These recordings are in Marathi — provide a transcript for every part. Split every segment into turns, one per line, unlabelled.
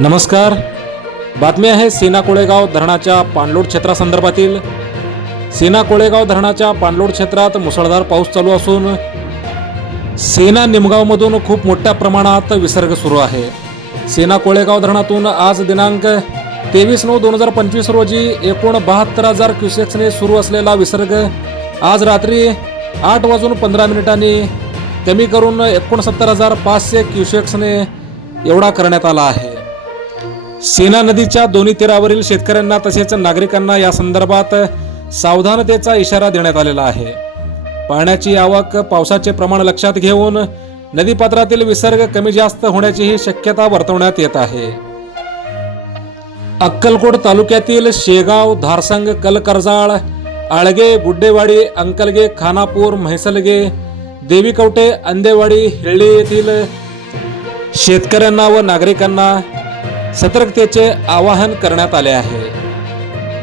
नमस्कार. बातमी आहे सेना कोळेगाव धरणाच्या पाणलोट क्षेत्रासंदर्भातील. सेना कोळेगाव धरणाच्या पाणलोट क्षेत्रात मुसळधार पाऊस चालू असून सेना निमगावमधून खूप मोठ्या प्रमाणात विसर्ग सुरू आहे. सेना कोळेगाव धरणातून आज दिनांक तेवीस नऊ दोन हजार पंचवीस रोजी एकूण बहात्तर हजार क्युसेक्सने सुरू असलेला विसर्ग आज रात्री आठ वाजून पंधरा मिनिटांनी कमी करून एकोणसत्तर हजार पाचशे क्युसेक्सने एवढा करण्यात आला आहे. सेना नदीच्या दोन्ही तीरावरील शेतकऱ्यांना तसेच नागरिकांना या संदर्भात सावधानतेचा इशारा देण्यात आलेला आहे. पाण्याची आवक पावसाचे प्रमाण लक्षात घेऊन नदीपात्रातील विसर्ग कमी जास्त होण्याचीही शक्यता वर्तवण्यात येत आहे. अक्कलकोट तालुक्यातील शेगाव धारसंग कलकर्जाळ आळगे गुड्डेवाडी अंकलगे खानापूर म्हैसलगे देवीकवटे अंदेवाडी हिळ्ळे येथील शेतकऱ्यांना व नागरिकांना सतर्कतेचे आवाहन करण्यात आले आहे.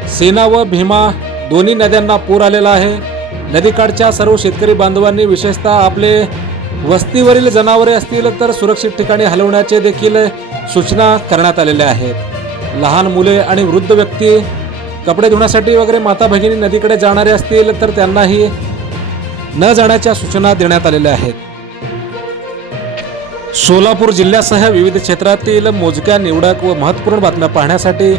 सेना व भीमा दोन्ही नद्यांना पूर आलेला आहे. नदीकाठच्या सर्व शेतकरी बांधवांनी विशेषतः आपले वस्तीवरील जनावरे असतील तर सुरक्षित ठिकाणी हलवण्याचे देखील सूचना करण्यात आलेल्या आहेत. लहान मुले आणि वृद्ध व्यक्ती कपडे धुण्यासाठी वगैरे माता भगिनी नदीकडे जाणारे असतील तर त्यांनाही न जाण्याच्या सूचना देण्यात आलेल्या आहेत. सोलापूर जिल्ह्यासह विविध क्षेत्रातील मोजक्या निवडक व महत्त्वपूर्ण बातम्या पाहण्यासाठी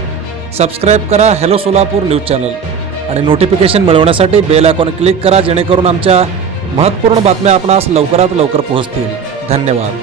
सबस्क्राईब करा हॅलो सोलापूर न्यूज चॅनल आणि नोटिफिकेशन मिळवण्यासाठी बेल आयकॉन क्लिक करा जेणेकरून आमच्या महत्त्वपूर्ण बातम्या आपणास लवकरात लवकर पोहोचतील. धन्यवाद.